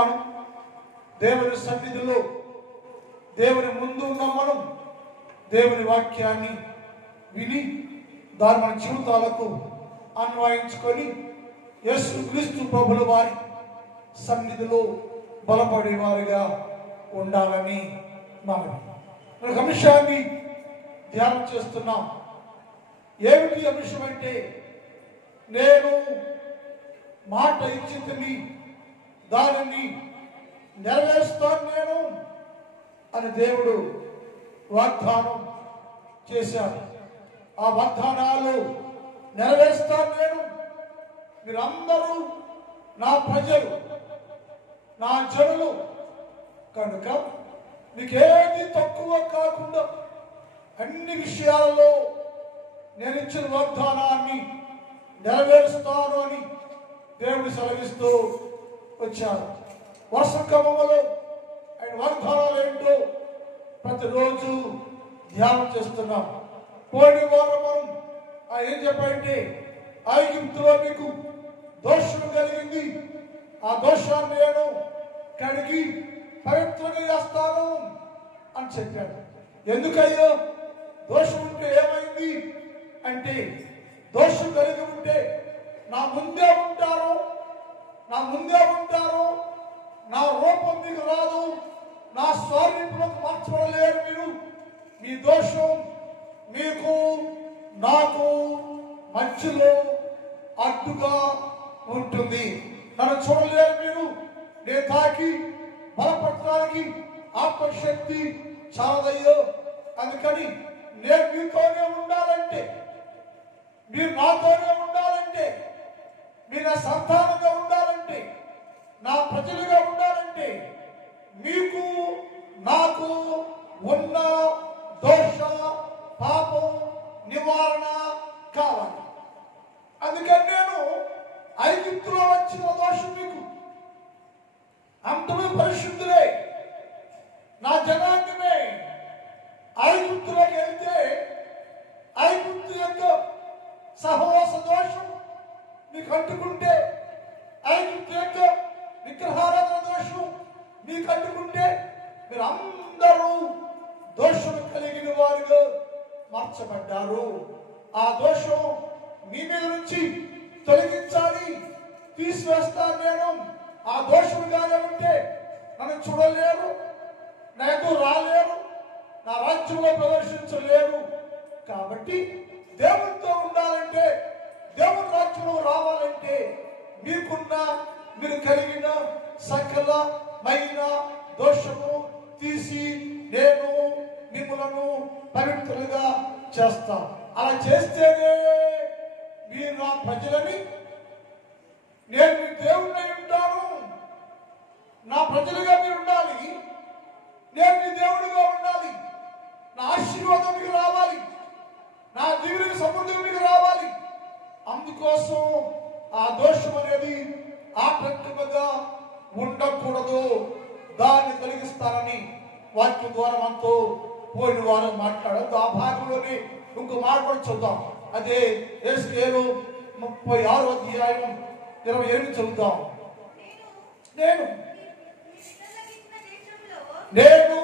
మనం దేవుని సన్నిధిలో దేవుని ముందు ఉన్న మనం దేవుని వాక్యాన్ని విని దాని మన జీవితాలకు అన్వయించుకొని యేసుక్రీస్తు ప్రభుల వారి సన్నిధిలో బలపడేవారుగా ఉండాలని మనం ఒక అంశాన్ని ధ్యానం చేస్తున్నాం. ఏమిటి అంశం అంటే, నేను మాట ఇచ్చితిని దానిని నెరవేరుస్తాను నేను అని దేవుడు వాగ్దానం చేశాడు. ఆ వాగ్దానాలు నెరవేరుస్తాను నేను. మీరందరూ నా ప్రజలు, నా జనులు కనుక మీకేది తక్కువ కాకుండా అన్ని విషయాల్లో నేను ఇచ్చిన వాగ్దానాన్ని నెరవేరుస్తాను అని దేవుడు సెలవిస్తూ వచ్చారు. వర్ష క్రమంలో ఆయన వాగ్దానాలు ఏంటో ప్రతిరోజు ధ్యానం చేస్తున్నాం. పోయిన వారం మనం ఆయన ఏం చెప్పంటే, ఐగుప్తులో మీకు దోషం కలిగింది, ఆ దోషాన్ని నేను కడిగి పవిత్రంగా చేస్తాను అని చెప్పాడు. ఎందుకయ్యో దోషం ఉంటే ఏమైంది అంటే, దోషం కలిగి ఉంటే నా ముందే ఉంటారు, నా రూపం మీకు రాదు, నా స్వరూపంలోకి మార్చబడలేరు మీరు. మీ దోషం మీకు నాకు మధ్యలో అడ్డుగా ఉంటుంది. నన్ను చూడలేరు మీరు. నేను తాకి బలపడటానికి ఆత్మశక్తి చాలదయ్యో. అందుకని నేను మీతోనే ఉండాలంటే, మీరు నాతోనే ఉండాలంటే, మీరు నా సంతానంగా ఉండాలంటే, నా ప్రజలుగా ఉండాలంటే, మీకు నాకు ఉన్న దోష పాపం నివారణ కావాలి. అందుకని నేను ఐగుప్తులో వచ్చిన దోషం మీకు, అంతమే పరిశుద్ధులే, నా జనాంగమే. ఐగుప్తులోకి వెళ్తే ఐగుప్తు యొక్క సహవాస దోషం మీకు అంటుకుంటే, ఐగుప్తు యొక్క విగ్రహారాధన దోషం మీకు అంటుకుంటే, మీరు అందరూ దోషం కలిగిన వారుగా మార్చబడ్డారు. ఆ దోషం మీ మీద నుంచి తొలగించాలి, తీసివేస్తాను నేను. ఆ దోషంగానే ఉంటే నన్ను చూడలేరు, నా ఎదురు రాలేరు, నా రాజ్యంలో ప్రదర్శించలేరు. కాబట్టి దేవునితో ఉండాలంటే, దేవుని రాజ్యంలో రావాలంటే, మీరు కలిగిన సకలమైన దోషము తీసి నేను మిమ్మలను పవిత్రులుగా చేస్తాను. అలా చేస్తేనే మీరు నా ప్రజలని, నేను మీ దేవుడినై ఉంటాను. నా ప్రజలుగా మీరు ఉండాలి, నేను మీ దేవుడిగా ఉండాలి. నా ఆశీర్వాదం మీకు రావాలి, నా దీవునికి సమృద్ధి మీకు రావాలి. అందుకోసం ఆ దోషం అనేది ఆటంకముగా ఉండకూడదు, దాన్ని కలిగిస్తానని వాక్యం ద్వారా మనతో పోయిన వారం మాట్లాడదు. ఆ భాగంలోని ఇంకో మాట కూడా చూద్దాం. అదే యేసుకేలు 36వ అధ్యాయం 28 చదువుతాం. నేను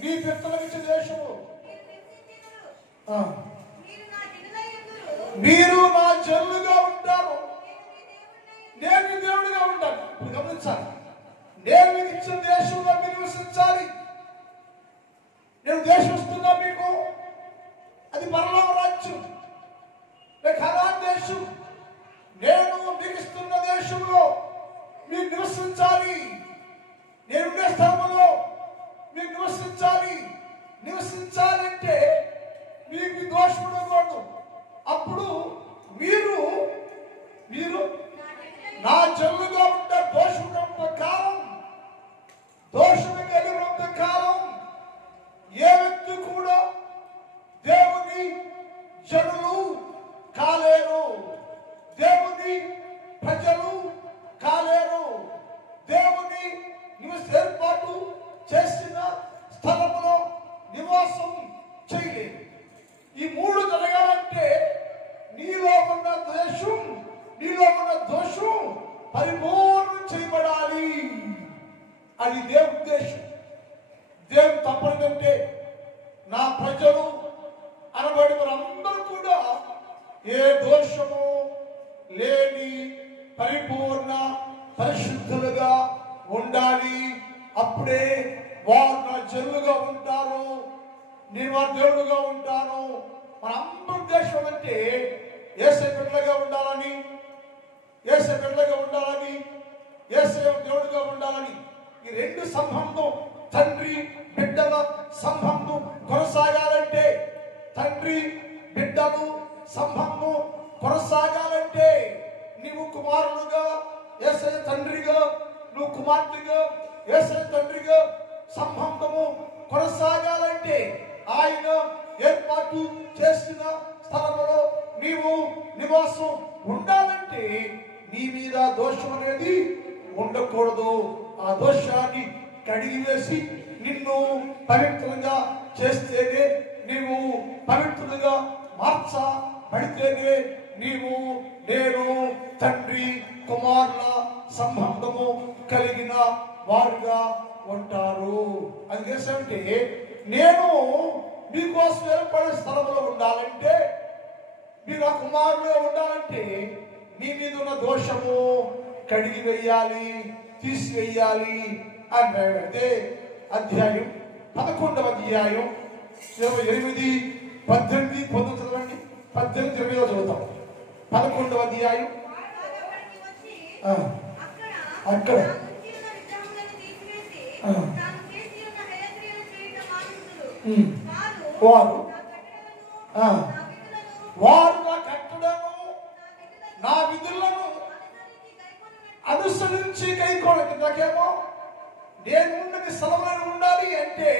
మీ పితరులకు ఇచ్చిన దేశము మీరు నా జనులుగా ఉంటారు, నేను మీ దేవుడిగా ఉంటాను. ఇప్పుడు గమనించాలి, నేను మీకు ఇచ్చిన దేశంలో మీరు నివసించాలి. నేను దేశం ఇస్తున్నా మీకు, అది పరలోక రాజ్యం, కనాన్ దేశం. నేను మీకు ఇస్తున్న దేశంలో మీరు నివసించాలి. నేనుండే స్థలంలో మీరు నివసించాలంటే మీకు దోషం ఉండకూడదు. అప్పుడు మీరు నా జనులుగా ఉంటే దోషం ఉన్నంత కాలం, దోషము కలిగినంత కాలం ఏ వ్యక్తి కూడా దేవుని జనులు కాలేరు, దేవుని ప్రజలు కాలేరు. దేవుని ఏర్పాటు చేసిన స్థలంలో నివాసం చేయలేదు. ఈ మూడు జరగాలంటే నీలో ఉన్న దోషం పరిపూర్ణం చేయబడాలి. అది దేవుని ఉద్దేశం. దేవుని తప్పనిదంటే నా ప్రజలు అనబడి వారందరూ కూడా ఏ దోషము లేని పరిపూర్ణ పరిశుద్ధులుగా ఉండాలి. అప్పుడే వారు నా జనులుగా ఉంటారు, నేను వారి దేవుడుగా ఉంటాను. మన అందరి ఉద్దేశం అంటే యేసయ్య బిడ్డలుగా ఉండాలని, యేసయ్య బిడ్డలుగా ఉండాలని, యేసయ్య దేవుడుగా ఉండాలని. ఈ రెండు సంబంధం, తండ్రి బిడ్డల సంబంధం కొనసాగాలంటే, తండ్రి బిడ్డలు సంబంధం కొనసాగాలంటే నీవు కుమారుడుగా యేసయ్య తండ్రిగా, నువ్వు కుమార్తెగా యేసయ్య తండ్రిగా సంబంధము కొనసాగాలంటే, ఆయన ఏర్పాటు చేసిన స్థలంలో నీవు నివాసం ఉండాలంటే నీ మీద దోషం అనేది ఉండకూడదు. ఆ దోషాన్ని కడిగివేసి నిన్ను పవిత్రంగా చేస్తేనే, నీవు పవిత్రులుగా మార్చబడితేనే నీవు నేను తండ్రి కుమారుల సంబంధము కలిగిన వారుగా ఉంటారు. అది చేసంటే నేను మీకోసం ఏర్పడే స్థలంలో ఉండాలంటే, మీరు ఆ కుమారులుగా ఉండాలంటే నీ మీద ఉన్న దోషము కడిగి వేయాలి, తీసివేయాలి అని రాయబడితే అధ్యాయం 11వ అధ్యాయం 28, 18, 19 చదవండి. 18, 20 చదువుతాం. 11వ అధ్యాయం. అక్కడ వారు నా కట్టడను నా విధులను అనుసరించి కైకోవడానికి, నాకేమో నేను ఉన్నది స్థలంలో ఉండాలి అంటే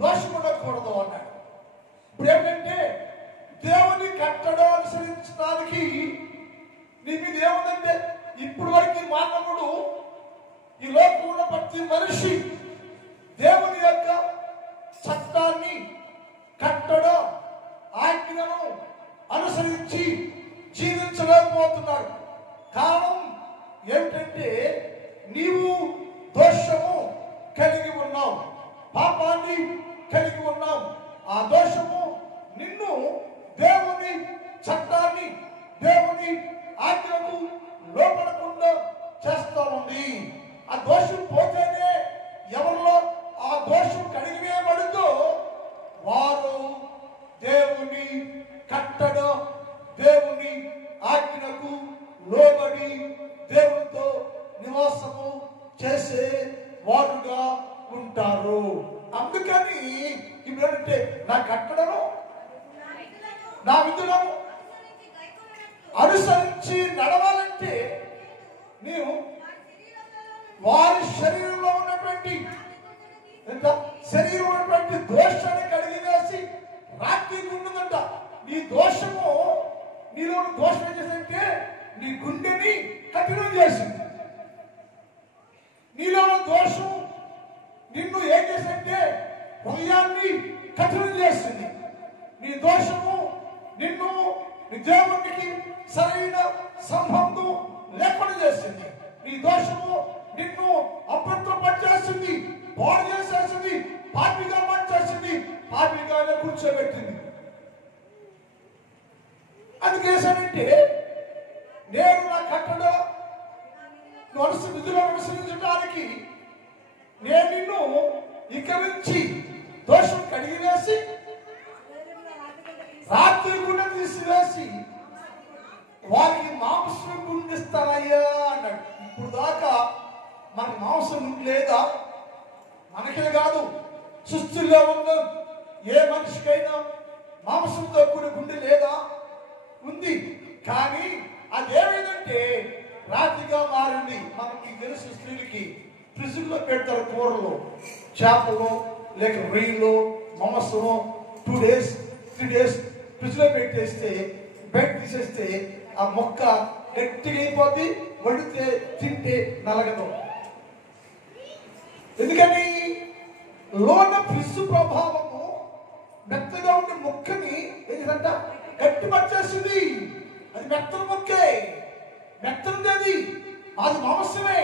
దోషం ఉండకూడదు అన్నాడు. ఇప్పుడు ఏంటంటే దేవుని కట్టడం అనుసరించడానికి నీ మీద ఏముందంటే, ఇప్పుడు వరకు మానవుడు ఈ లోకంలో ప్రతి మనిషి దేవుని యొక్క చట్టాన్ని కట్టడం ఆజ్ఞను అనుసరించి జీవించలేకపోతున్నాడు. కారణం ఏమిటంటే నీవు దోషము కలిగి ఉన్నావు, పాపాన్ని కలిగి ఉన్నావు. ఆ దోషము నిన్ను దేవుని చట్టాన్ని, దేవుని ఆజ్ఞకు లోపడకుండా చేస్తా ఉంది. ఆ దోషం పోతేనే ఎవరిలో ఆ దోషం కడిగివేయబడుతో వారు దేవుని కట్టడం, దేవుని ఆజ్ఞకు లోబడి దేవునితో నివాసము చేసే వారుగా ఉంటారు. అందుకని ఇప్పుడంటే నా కట్టడను నా విధులను అనుసరించి నడవాలంటే నీవు వారి శరీరంలో ఉన్నటువంటి శరీరం ఉన్నటువంటి దోషాన్ని కడిగివేసి రాత్రి ఉంటుందంట. నీ దోషము, నీలో దోషం ఏం చేసిందంటే నీ గుండెని కఠినం చేసింది. నీలో దోషం నిన్ను ఏం చేసిందంటే హృదయాన్ని కఠినం చేస్తుంది. నీ దోషము నిన్ను నీ దేవునికి సరైన సంబంధం లేకుండా చేసింది. నీ దోషము నిన్ను అపవిత్రపరిచేసింది, పాడు చేసేసింది, పాపిగా మార్చేసింది, పాపిగానే కూర్చోబెట్టింది. అందుకేసానంటే నేను నా కట్టడ విధులను అనుసరించడానికి నేను నిన్ను ఇక నుంచి దోషం కడిగివేసి రాత్రి కూడా తీసివేసి వారికి మాంసం గుండిస్తానయ్యా అన్నాడు. ఇప్పుడు దాకా మనకి మాంసం లేదా? మనకే కాదు, సృష్టిలో ఉన్న ఏ మనిషికైనా మాంసంతో కూడిన గుండె లేదా? ఉంది. కానీ అదేమైందంటే రాతిగా మారింది. మనకి తెలుసు, స్త్రీలకి ఫ్రిడ్జ్లో పెడతారు కూరలు, చేపలు లేక రొయ్యలు, మాంసము 2 days 3 days ఫ్రిడ్జ్లో పెట్టేస్తే బయట తీసేస్తే ఆ మొక్క గట్టిగా అయిపోద్ది, వండితే తింటే నలగదు. ఎందుకని? లోన ఫ్రిడ్జ్ ప్రభావము మెత్తగా ఉండే మొక్కని ఏంటంట గట్టి పట్టేసింది. అది మెత్తని మొక్కే, మెత్తనిది, అది మాంసమే.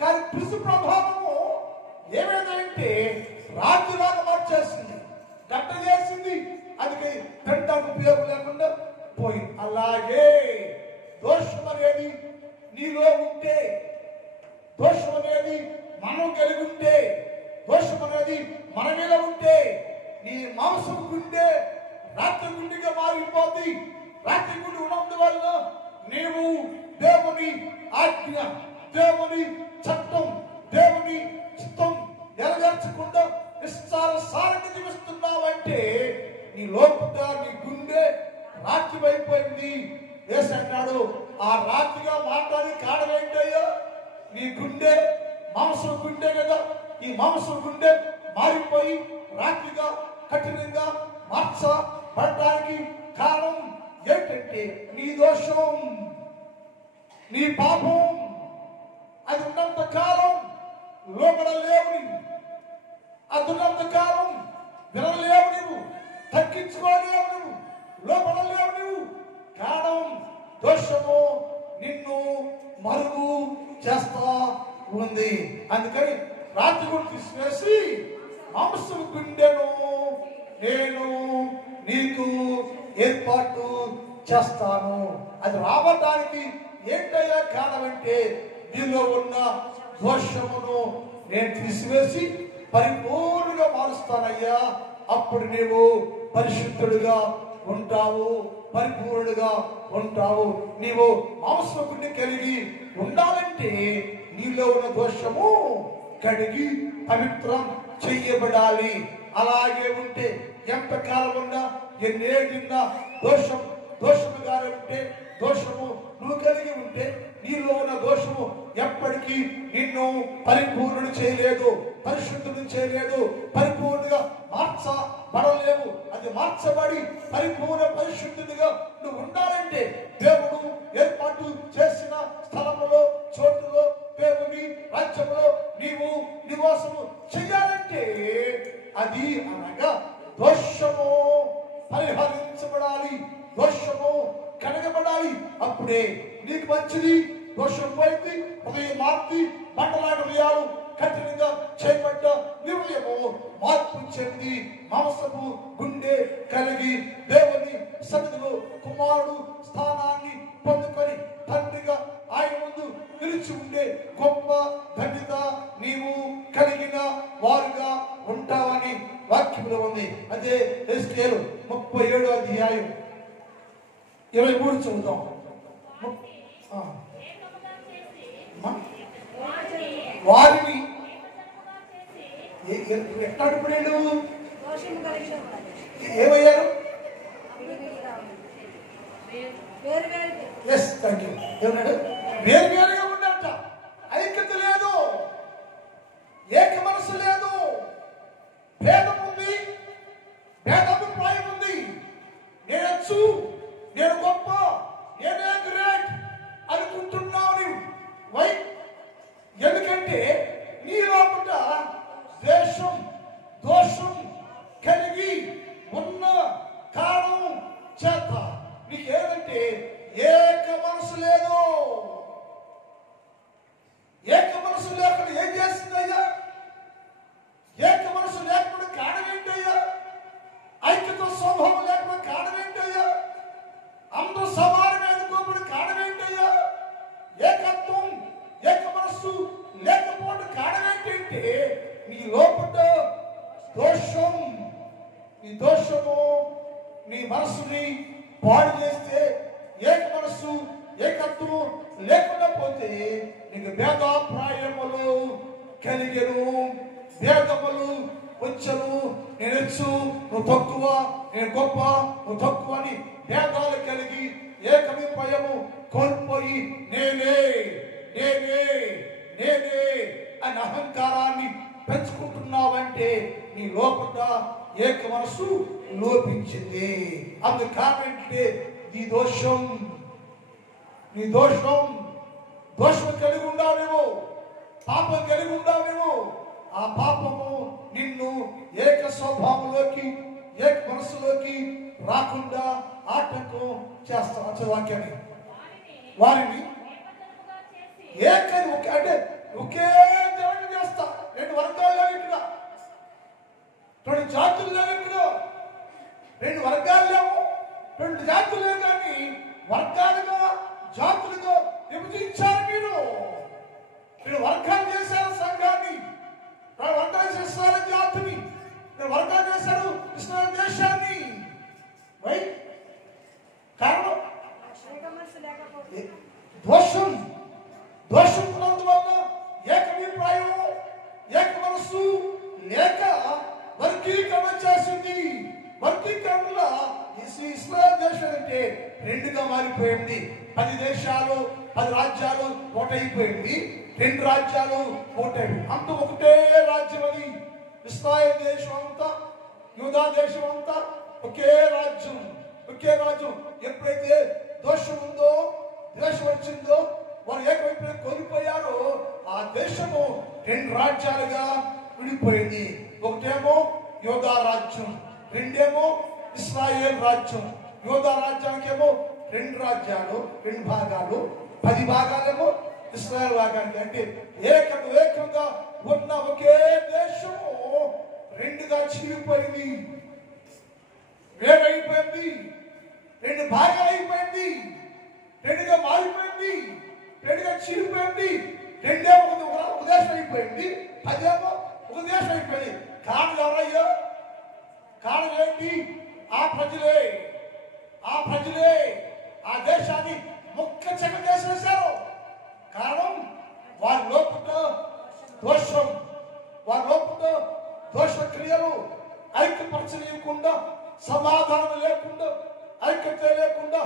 కానీ ఫ్రిడ్జ్ ప్రభావము చేసిందంటే రాజులాగా మార్చేసింది, గట్ట చేసింది. అది తింటానికి ఉపయోగం లేకుండా పోయింది. అలాగే దోషం అనేది నీలో ఉంటే, దోషం అనేది మనం కలిగి ఉంటే, దోషం అనేది మన మీద ఉంటే, నీ మాంసం గుండె రాత్రి గుండెగా మారిపోద్ది. రాత్రి గుండె ఉన్నందువల్ల నీవు దేవుని ఆజ్ఞ, దేవుని చట్టం, దేవుని చిత్తం నెరవేర్చకుండా నిస్సారంగా జీవిస్తున్నావంటే నీ లోపల నీ గుండె రాత్రి అయిపోయింది. యేసు అన్నాడు, ఆ రాత్రిగా మాట్లాడి కారణం ఏంటయ్యా? నీ గుండె మాంసం గుండె కదా. ఈ మాంసం గుండె మారిపోయి రాత్రిగా కఠినంగా మార్చబడటానికి కారణం ఏంటంటే నీ దోషం, నీ పాపం. అది ఉన్నంత కాలం లోపడలేవు నీవు, అది ఉన్నంత కాలం వినలేవు నువ్వు, తగ్గించుకోలేవు నువ్వు, లోపడలేవు నువ్వు. కారణం దోషము నిన్ను మరుగు చేస్తా ఉంది. అందుకని రాత్రి కూడా తీసివేసి మాంసం గుండెను నేను నీకు ఏర్పాటు చేస్తాను. అది రావడానికి ఏంటయ్యా కారణం అంటే నీలో ఉన్న దోషమును నేను తీసివేసి పరిపూర్ణంగా మారుస్తానయ్యా. అప్పుడు నీవు పరిశుద్ధుడిగా ఉంటావు, పరిపూర్ణుడిగా ఉంటావు. నీవు మాంసం గుండె కలిగి ఉండాలంటే నీలో ఉన్న దోషము కడిగి పవిత్రం చెయ్యబడాలి. అలాగే ఉంటే ఎంతకాలం ఉన్నా ఎన్నేళ్ళున్నా దోషముగానే ఉంటే, దోషము నువ్వు కలిగి ఉంటే నీలో ఉన్న దోషము ఎప్పటికీ నిన్ను పరిపూర్ణుడు చేయలేదు, పరిశుద్ధుడు చేయలేదు, పరిపూర్ణంగా మార్చబడలేవు. అది మార్చబడి పరిపూర్ణ పరిశుద్ధుడిగా నువ్వు ఉండాలంటే దేవుడు ఏర్పాటు చేసిన స్థలములో, చోటులో, దేవుని రాజ్యంలో నీవు నివాసము చెయ్యాలంటే అది అనగా దోషము పరిహరించబడాలి, దోషము కడగబడాలి. అప్పుడే నీకు మంచిది. దోషం పోయింది, హృదయం మార్చి మండలాడు హృదయాలు కఠినంగా చేపట్ట నిర్ణయము మార్పు చెంది మాంసపు గుండె కలిగి దేవుని సన్నిధిలో కుమారుడు స్థానాన్ని పొందుకొని తండ్రిగా ఆయన ముందు నిలిచి ఉండే గొప్ప ధన్యత నీవు కలిగిన వారుగా ఉంటావని వాక్యంలో ఉంది. అదే ఎస్కేలు 37వ అధ్యాయం 23 చదువుతాం. వారిని ఎట్లాంటి పడేడు ఏమయ్యారు? ఏమన్నాడు? వేరువేరుగా ఉండట, ఐక్యత లేదు, ఏక మనసు లేదు, భేదం ఉంది, భేదాభిప్రాయం ఉంది. నేనొచ్చు, నేను గొప్ప, నేనే గ్రేట్ అనుకుంటున్నావు నీవు. వై? ఎందుకంటే నీ లోపల ద్వేషం, దోషం కలిగి ఉన్న కారణం చేత నీకేదంటే ఏక మనసు లేదు. ఏక మనసు లేకుండా ఏం చేస్తుందయ్యా? ఏక మనసు లేకుండా కారణం ఏంటయ్యా? ఐక్యత స్వభావం లేకుండా కారణం ఏంటయ్యా? అందరూ సమానమే అనుకోకుండా కారణం ఏంటయ్యా? ఏకత్వం, ఏక మనస్సు లేకపోవడం కారణం ఏంటంటే నీ లోపల దోషం. నీ దోషము నీ మనస్సుని పాడు చేస్తే, ఏక మనస్సు ఏకత్వం లేకుండా పోతే నీకు భేదాభిప్రాయములు కలిగెను, భేదములు వచ్చను. నేను హెచ్చు, నువ్వు తక్కువ, నేను గొప్ప, నువ్వు తక్కువ అని భేదాలు కలిగి ఏకాభిప్రాయము కోల్పోయి నేనే నేనే నేనే అని అహంకారాన్ని పెంచుకుంటున్నావంటే నీ లోపల ఏక మనసు లోపించింది. అందుకు కారణం ఏంటంటే నీ దోషం, నీ దోషం. దోషం కలిగి ఉండాలేమో, పాపం కలిగి ఉండాలేమో. ఆ పాపము నిన్ను ఏక స్వభావంలోకి, ఏక మనసులోకి రాకుండా ఆటంకం చేస్తా. వాక్యాన్ని వారిని అంటే ఒకే దేవుని చేస్తా. రెండు వర్గాల్లో ఇట్లా రెండు జాతులు లేవు, ఇప్పుడు రెండు వర్గాలు లేవు, రెండు జాతులు లేవు, కానీ వర్గాలుగా జాతులుగా విభజించారు. మీరు వర్గాలు చేశారు సంఘాన్ని, వర్గాలు చేస్తారు జాతిని, వర్గాలు చేశారు ఇస్రాయేల్ దేశాన్ని. కారణం దోషం. దోషం ఉన్నందువల్ల ఏకాభిప్రాయం, ఏక మనస్సు లేక వర్గీకరణ చేసింది. వర్గీకరణలో ఇస్రాయేల్ దేశం అంటే రెండుగా మారిపోయింది. 10 దేశాలు 10 రాజ్యాలు ఒకటైపోయింది. 2 రాజ్యాలు ఒకటైపోయింది. అంత ఒకటే రాజ్యం. అది ఇస్రాయేల్ దేశం అంతా, యూదా దేశం అంతా ఒకే రాజ్యం, ఒకే రాజ్యం. ఎప్పుడైతే దోషం ఉందో, ద్వేషం వచ్చిందో, వారు ఏకమైపోయి కోల్పోయారో ఆ దేశము 2 రాజ్యాలుగా విడిపోయింది. ఒకటేమో యూదా రాజ్యం, రెండేమో ఇశ్రాయేల్ రాజ్యం. యూదా రాజ్యానికేమో 2 రాజ్యాలు, 2 భాగాలు, 10 భాగాలేమో ఇశ్రాయేల్ భాగానికి. అంటే ఏకంగా ఉన్న ఒకే దేశము 2గా చీలిపోయింది, వేరైపోయింది, 2 భాగాలు అయిపోయింది, 2గా మారిపోయింది, 2గా చీలిపోయింది. 2ఏమో ఒక దేశం అయిపోయింది, 10ఏమో ఒక దేశం అయిపోయింది. కారణం ఎవరయ్యో? కారణం ఏంటి? ఆ ప్రజలే ఆ దేశాన్ని ముక్క చెక్క చేసేశారు. కారణం వారి లోపల దోషం, వారి లోపల దోష క్రియలు, ఐక్యపరచలేకుండా, సమాధానం లేకుండా, ఐక్యత లేకుండా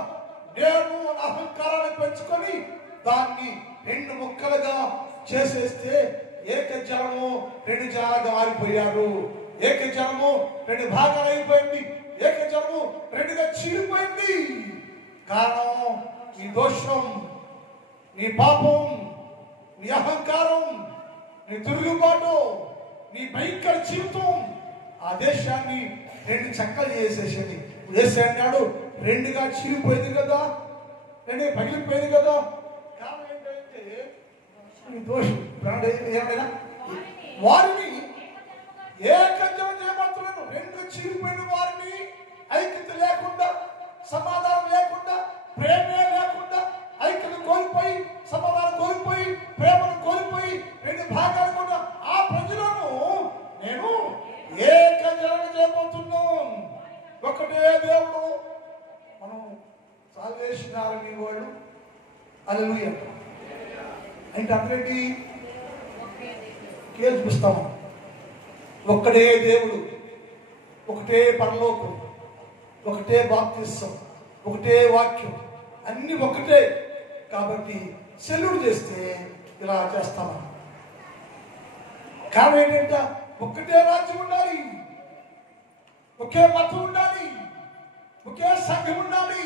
నేను అహంకారాన్ని పెంచుకొని దాన్ని 2 ముక్కలుగా చేసేస్తే ఏక జనము 2 జనాలుగా మారిపోయారు. ఏక జనము 2 భాగాలు అయిపోయింది. ఏక జనము 2గా చీలిపోయింది. కారణం నీ దోషం, నీ పాపం, నీ అహంకారం, నీ తిరుగుబాటు, నీ భయంకర జీవితం ఆ దేశాన్ని 2 చక్కలు చేసేసింది. వేసే అన్నాడు 2గా చీలిపోయింది కదా, 2 పగిలిపోయింది కదా. కారణం ఏంటంటే నీ దోషం. ఏమైనా వారిని ఏకజనం చేయబడుతున్నాను. 2 చీలిపోయిన వారిని ఐక్యత లేకుండా, సమాధానం లేకుండా, ప్రేమే లేకుండా, ఐక్యత కోల్పోయి, సమాధానం కోల్పోయి, ప్రేమను కోల్పోయి 2 భాగాలు కూడా ఆ ప్రజలను నేను ఏకజనం చేయబోతున్నాను. ఒకటే దేవుడు. మనం సాల్వేషనాలని వాళ్ళు హల్లెలూయా అంటే అతనికి కేసు చూపిస్తాము. ఒక్కడే దేవుడు, ఒకటే పరలోకం, ఒకటే బాప్తిసం, ఒకటే వాక్యం, అన్ని ఒకటే. కాబట్టి సెల్యూట్ చేస్తే ఇలా చేస్తాము. కారణం ఏంటంటే ఒక్కటే రాజ్యం ఉండాలి, ఒకే మతం ఉండాలి, ఒకే సంఘం ఉండాలి.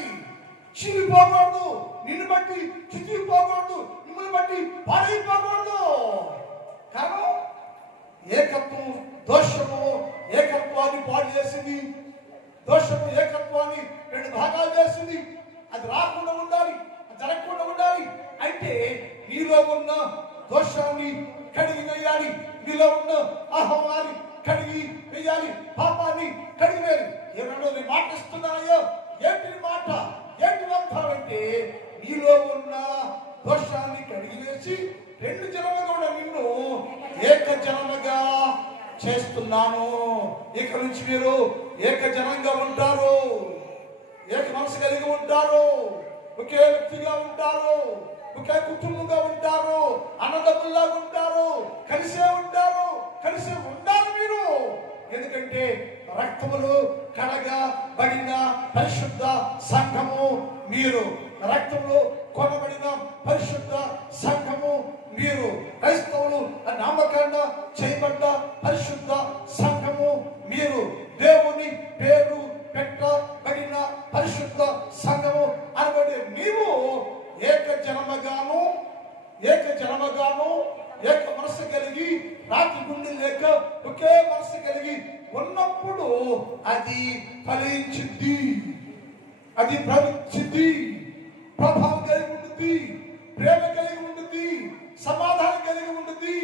చీలిపోకూడదు, నిన్ను బట్టి చితిపోకూడదు, మిమ్మల్ని బట్టి పాడైపోకూడదు. కారణం ఏకత్వం. దోషము ఏకత్వాన్ని పాడు చేసింది. దోషము ఏకత్వాన్ని 2 భాగాలు చేసింది. అది రాకుండా ఉండాలి, అది జరగకుండా ఉండాలి. అంటే నీలో ఉన్న దోషాన్ని కడిగి వేయాలి, నీలో ఉన్న అహంకారాన్ని కడిగి వేయాలి, పాపాన్ని కడిగి వేయాలి. ఏమన్నా నేను మాటిస్తున్నానయ్యో, ఏంటి మాట, ఏంటి వాగ్దానం అంటే నీలో ఉన్న దోషాన్ని కడిగి వేసి 2 జనముగా కూడా నిన్ను ఏక జనముగా చేస్తున్నాను. ఇక నుంచి మీరు ఏక జనంగా ఉంటారు, ఏక మనసు కలిగి ఉంటారు, ఒకే వ్యక్తిగా ఉంటారు, ఒకే కుటుంబంగా ఉంటారు, అన్నదమ్ముల్లా ఉంటారు, కలిసే ఉంటారు, కలిసే ఉండాలి మీరు. ఎందుకంటే రక్తములు కడగబడిన పరిశుద్ధ సంఘము మీరు. రక్తములు కొనబడిన పరిశుద్ధ సంఘము మీరు. క్రైస్తవులు నామకరణ చేయబడ్డ పరిశుద్ధ సంఘము మీరు. దేవుని పేరు పెట్టబడిన పరిశుద్ధ సంఘము అనబడే నీవు ఏక జనముగాను ఏక మనసు కలిగి, రాతి గుండె లేక ఒకే మనసు కలిగి ఉన్నప్పుడు అది ఫలించింది, అది ప్రవచింది, ప్రభావం కలిగి ఉంటుంది, ప్రేమ కలిగి ఉంటుంది, సమాధానం కలిగి ఉంటుంది.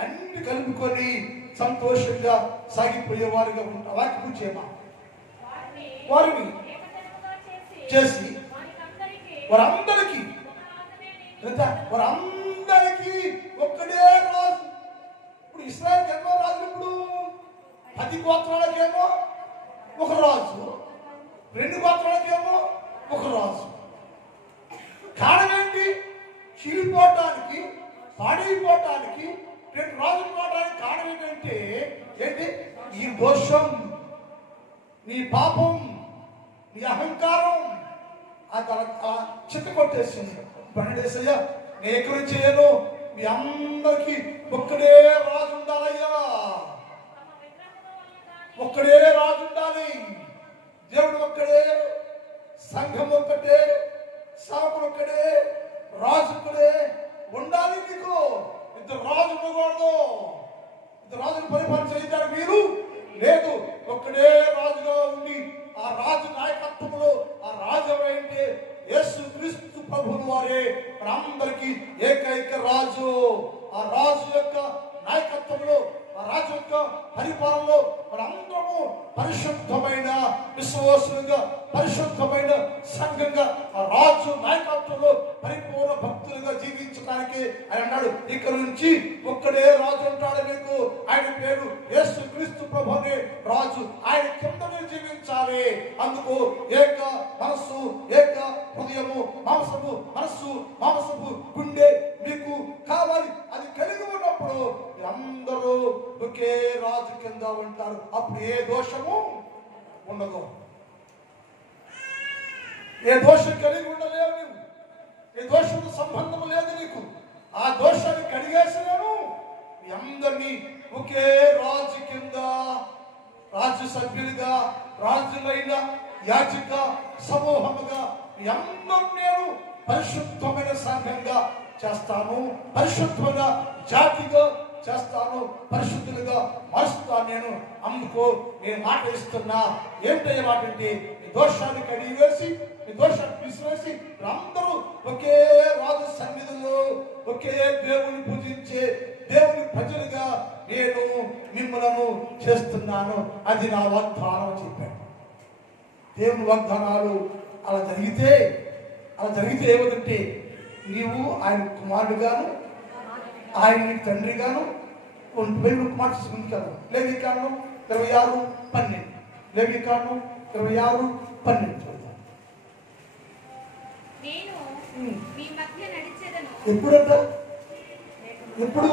అన్ని కలుపుకొని సంతోషంగా సాగిపోయేవారుగా ఉంటారు. వాక్యం చేయమా వారిని చేసి వారందరికీ ఒక్కడే రాజు. ఇప్పుడు ఇశ్రాయేలుకి ఎన్నో రాజులు? ఇప్పుడు 10 గోత్రాలకేమో ఒక రాజు, 2 గోత్రాలకేమో ఒక రాజు. కారణం ఏంటి? చీలిపోవటానికి, పాడైపోవటానికి, 2 రాజులు పోవడానికి కారణం ఏంటంటే ఏంటి? ఈ దోషం, నీ పాపం, నీ అహంకారం చిత్త కొట్టేసింది. బండేసయ్యా, నేను ఎక్కడ చేయను, మీ అందరికి ఒక్కడే రాజు ఉండాలయ్యా, ఒక్కడే రాజు ఉండాలి. దేవుడు ఒక్కడే, సంఘం ఒక్కటే, సేవకుడు ఒక్కడే, రాజు ఒక్కడే ఉండాలి. మీకు 2 రాజులు ఉండకూడదు, 2 రాజులు పరిపాలన చేయించారు మీరు లేదు. ఒక్కడే రాజుగా ఉండి ఆ రాజు నాయకత్వంలో, ఆ రాజు ఎవరంటే యేసు క్రీస్తు ప్రభువుల వారే మనందరికీ ఏకైక రాజు. ఆ రాజు యొక్క నాయకత్వంలో, ఆ రాజు యొక్క పరిపాలనలో మనందరము పరిశుద్ధమైన విశ్వాసులుగా, పరిశుద్ధమైన సంఘంగా, ఆ రాజు నాయకత్వంలో పరిపూర్ణ భక్తులుగా జీవించడానికి ఆయన అన్నాడు, ఇక్కడ నుంచి ఒక్కడే రాజు ఉంటాడు మీకు. ఆయన పేరు యేసు క్రీస్తు ప్రభువే రాజు. ఆయన కింద మీరు జీవించాలి. అందుకు ఏక మనస్సు, ఏక హృదయము, మాంసము మనస్సు, మాంసము గుండె మీకు కావాలి. అది కలిగి ఉన్నప్పుడు అందరూ ఒకే రాజు కింద ఉంటారు. అప్పుడు ఏ దోషము ఉండదు, ఏ దోషం కలిగి ఉండలేవు నీవు, ఏ దోషంతో సంబంధం లేదు నీకు. ఆ దోషాన్ని కడిగేసినాను. మీ అందరినీ ఒకే రాజు కింద, రాజు సభ్యులుగా, రాజులైన యాజక సమూహముగా మీ అందరూ నేను పరిశుద్ధమైన సంఘంగా చేస్తాను, పరిశుద్ధమైన జాతిగా చేస్తాను, పరిశుద్ధులుగా మారుస్తాను నేను. అందుకో నేను మాట ఇస్తున్నా. ఏంటయ్యే మాట అంటే, ఈ దోషాన్ని కడిగి వేసి, ఈ దోషాన్ని తీసివేసి అందరూ ఒకే రాజు సన్నిధిలో ఒకే దేవుని పూజించే దేవుని ప్రజలుగా నేను మిమ్మలను చేస్తున్నాను. అది నా వాగ్దానం చెప్పాను. దేవుని వాగ్దానాలు అలా జరిగితే ఏమిటంటే, నీవు ఆయన కుమారుడుగాను, ఆయన తండ్రిగాను కుమార్తె ముందుకెళ్ళను. లేవికాండం 26:12. లేవికాండం 26:12. ఎప్పుడంట? ఎప్పుడు?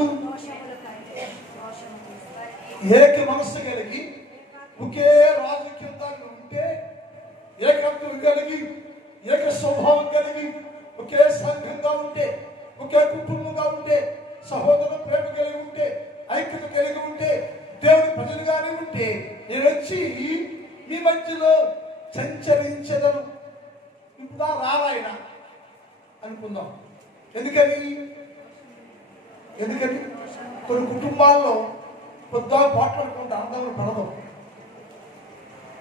ఏక మనస్సు కలిగి ఒకే రాజు కింద ఉంటే, ఏకత్వం కలిగి, ఏక స్వభావం కలిగి, ఒకే సంఘంగా ఉంటే, ఒకే కుటుంబంగా ఉంటే, సహోదర ప్రేమ కలిగి ఉంటే, ఐక్యత కలిగి ఉంటే, దేవుని ప్రజలుగానే ఉంటే, నేను వచ్చి మీ మధ్యలో సంచరించదను. ఇప్పుడు రారాయన అనుకుందాం. ఎందుకని కొన్ని కుటుంబాల్లో పొద్దుగా పోట్లాడుకుంటే అందరూ పడదు.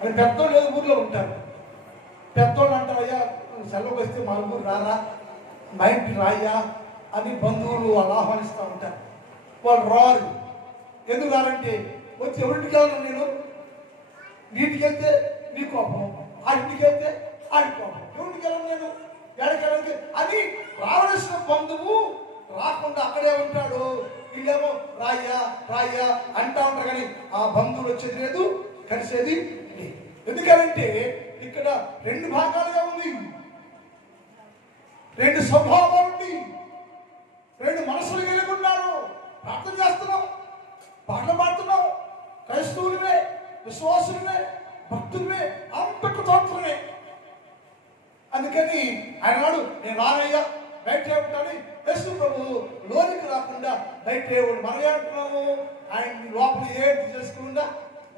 అది పెద్దోళ్ళు ఏదో ఊర్లో ఉంటారు. పెద్దోళ్ళు అంటారు, అయ్యా సెలవుకి వస్తే మా ఊరు రారా, మా ఇంటికి రాయ్యా అని బంధువులు వాళ్ళు ఆహ్వానిస్తూ ఉంటారు. వాళ్ళు రారు. ఎందుకు రారంటే, వచ్చి ఎవరింటికి వెళ్ళను నేను, నీటికి వెళ్తే నీ కోపం, ఆ ఇంటికి వెళ్తే ఆడి కోపం, ఎవరికి వెళ్ళను నేను, ఎక్కడికి అని రావలసిన బంధువు రాకుండా అక్కడే ఉంటాడు. వీళ్ళేమో రాయ్యా రాయ్యా అంటా ఉంటారు, కానీ ఆ బంధువులు వచ్చేది లేదు, కలిసేది లేదు. ఎందుకంటే ఇక్కడ 2 భాగాలుగా ఉంది, 2 స్వభావాలు ఉంది, 2 మనసులు కలిగి ఉన్నారు. ప్రార్థన చేస్తున్నాం, పాటలు పాడుతున్నాం, క్రైస్తవులమే, విశ్వాసులమే, భక్తులమే, అంతకు తోటలమే. అందుకని ఆయన వాడు నేను రానయ్యా బయటే ఉంటాను. యేసు ప్రభు లోనికి రాకుండా బయటే ఉండి మనం ఏమంటున్నాము, ఆయన లోపల ఏది తీసుకుండా,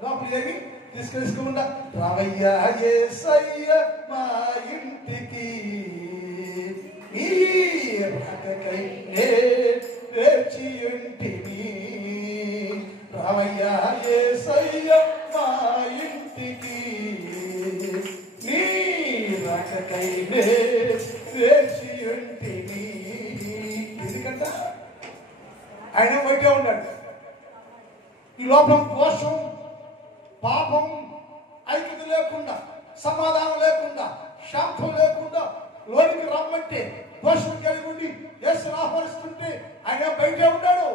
లోపల ఏమి తీసుకెళ్ళకుండా, రావయ్యా యేసయ్య మా ఇంటికి, ఈ రాకకై వేచి ఉంటిని. రావయ్యా యేసయ్య మా ఇంటికి, ఈ రాకకై వేచి ఉంటిని. ఎందుకంటే ఆయన బయట ఉన్నాడు. ఈ లోపం దోషం, పాపం, ఐక్యత లేకుండా, సమాధానం లేకుండా, శాంతం లేకుండా లోనికి రమ్మంటే దోషం కలిగి ఉండి యేసుని ఆహ్వానిస్తుంటే ఆయన బయటే ఉన్నాడు,